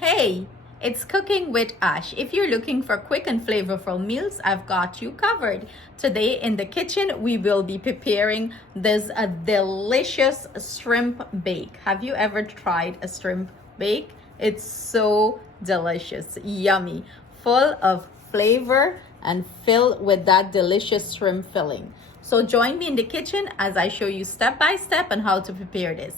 Hey, it's Cooking with Ash. If you're looking for quick and flavorful meals, I've got you covered. Today in the kitchen, we will be preparing this delicious shrimp bake. Have you ever tried a shrimp bake? It's so delicious, yummy, full of flavor and filled with that delicious shrimp filling. So join me in the kitchen as I show you step by step on how to prepare this.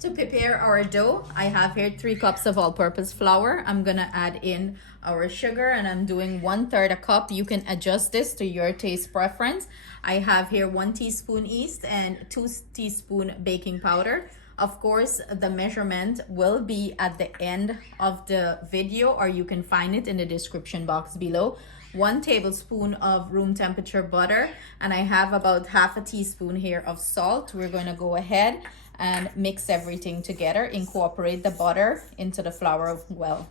To prepare our dough, I have here 3 cups of all-purpose flour. I'm gonna add in our sugar and I'm doing 1/3 a cup. You can adjust this to your taste preference. I have here 1 teaspoon yeast and 2 teaspoon baking powder. Of course, the measurement will be at the end of the video, or you can find it in the description box below. 1 tablespoon of room temperature butter, and I have about half a teaspoon here of salt. We're going to go ahead and mix everything together. Incorporate the butter into the flour well.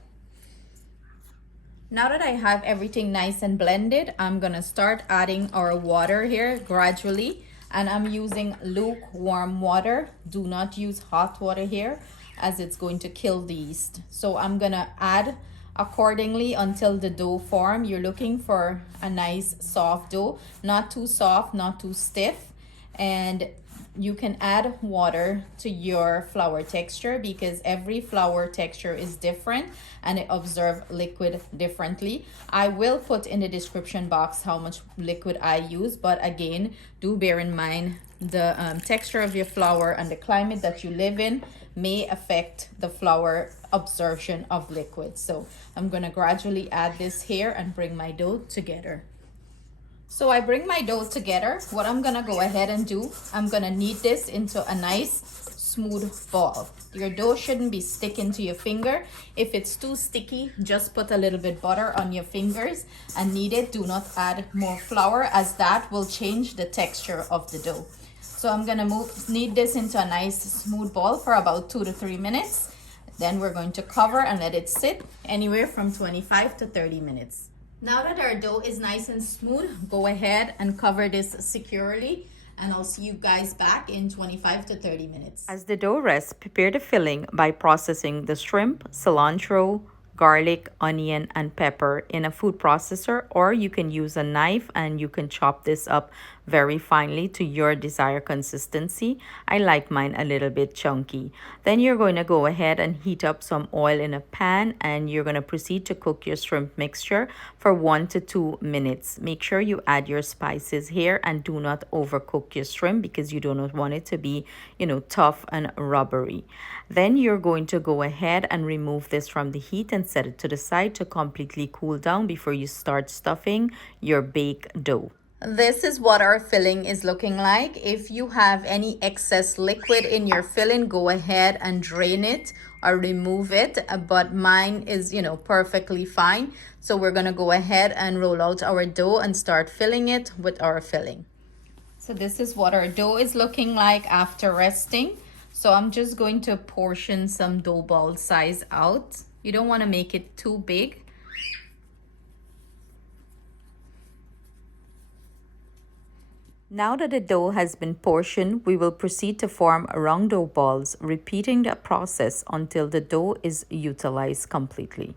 Now that I have everything nice and blended, I'm gonna start adding our water here gradually, and I'm using lukewarm water. Do not use hot water here as it's going to kill the yeast. So I'm gonna add accordingly until the dough form. You're looking for a nice soft dough, not too soft, not too stiff, and you can add water to your flour texture because every flour texture is different and it absorbs liquid differently. I will put in the description box how much liquid I use, but again, do bear in mind the texture of your flour and the climate that you live in may affect the flour absorption of liquid. So I'm going to gradually add this here and bring my dough together. So I bring my dough together. What I'm gonna go ahead and do, I'm gonna knead this into a nice smooth ball. Your dough shouldn't be sticking to your finger. If it's too sticky, just put a little bit butter on your fingers and knead it. Do not add more flour as that will change the texture of the dough. So I'm gonna knead this into a nice smooth ball for about 2 to 3 minutes. Then we're going to cover and let it sit anywhere from 25 to 30 minutes. Now that our dough is nice and smooth, go ahead and cover this securely, and I'll see you guys back in 25 to 30 minutes. As the dough rests, prepare the filling by processing the shrimp, cilantro, garlic, onion, and pepper in a food processor, or you can use a knife and you can chop this up very finely to your desired consistency. I like mine a little bit chunky. Then you're going to go ahead and heat up some oil in a pan, and you're going to proceed to cook your shrimp mixture for 1 to 2 minutes. Make sure you add your spices here and do not overcook your shrimp because you do not want it to be, tough and rubbery. Then you're going to go ahead and remove this from the heat and set it to the side to completely cool down before you start stuffing your baked dough. This is what our filling is looking like. If you have any excess liquid in your filling, go ahead and drain it or remove it. But mine is, perfectly fine. So we're going to go ahead and roll out our dough and start filling it with our filling. So this is what our dough is looking like after resting. So I'm just going to portion some dough ball size out. You don't want to make it too big. Now that the dough has been portioned, we will proceed to form round dough balls, repeating the process until the dough is utilized completely.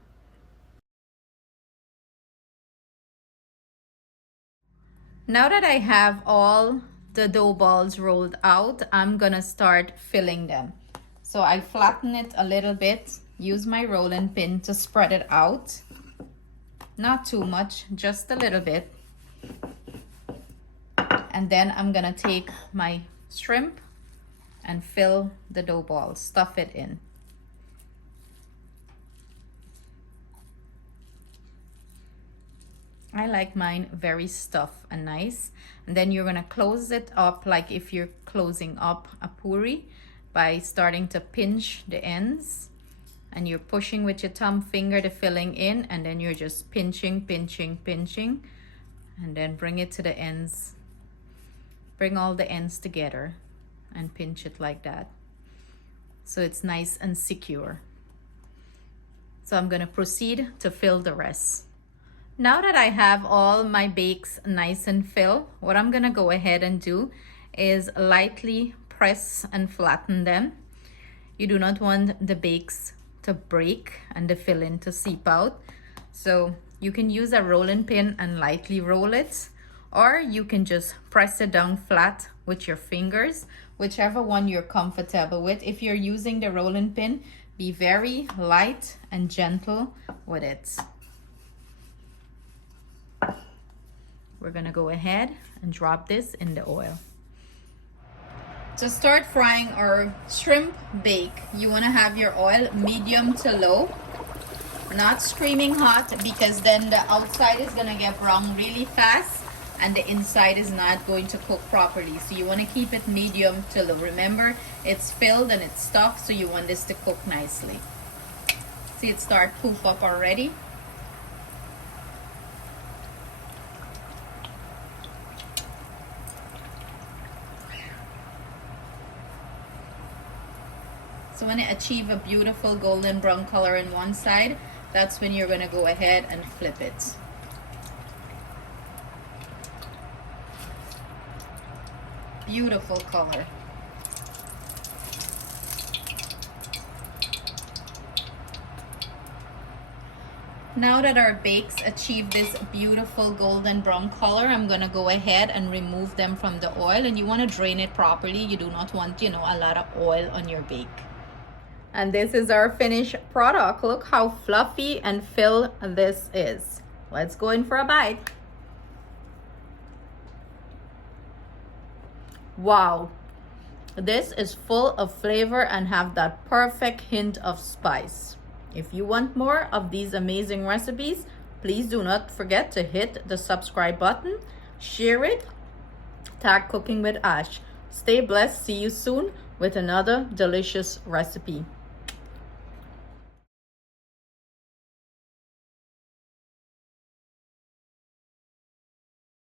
Now that I have all the dough balls rolled out, I'm gonna start filling them. So I flatten it a little bit, use my rolling pin to spread it out. Not too much, just a little bit. And then I'm gonna take my shrimp and fill the dough ball, stuff it in. I like mine very stuffed and nice. And then you're gonna close it up like if you're closing up a puri by starting to pinch the ends. And you're pushing with your thumb finger the filling in, and then you're just pinching, and then bring it to the ends. Bring all the ends together and pinch it like that. So it's nice and secure. So I'm gonna proceed to fill the rest. Now that I have all my bakes nice and filled, what I'm gonna go ahead and do is lightly press and flatten them. You do not want the bakes to break and the filling to seep out. So you can use a rolling pin and lightly roll it, or you can just press it down flat with your fingers, whichever one you're comfortable with. If you're using the rolling pin, be very light and gentle with it. We're gonna go ahead and drop this in the oil. To start frying our shrimp bake, you wanna have your oil medium to low, not screaming hot, because then the outside is gonna get brown really fast and the inside is not going to cook properly. So you wanna keep it medium to low. Remember, it's filled and it's stuffed, so you want this to cook nicely. See it start poof up already? So when it achieves a beautiful golden brown color in one side, that's when you're gonna go ahead and flip it. Beautiful color. Now that our bakes achieve this beautiful golden brown color, I'm gonna go ahead and remove them from the oil, and you wanna drain it properly. You do not want, a lot of oil on your bake. And this is our finished product. Look how fluffy and filled this is. Let's go in for a bite. Wow, this is full of flavor and have that perfect hint of spice. If you want more of these amazing recipes, please do not forget to hit the subscribe button, share it, tag Cooking with Ash. Stay blessed. See you soon with another delicious recipe.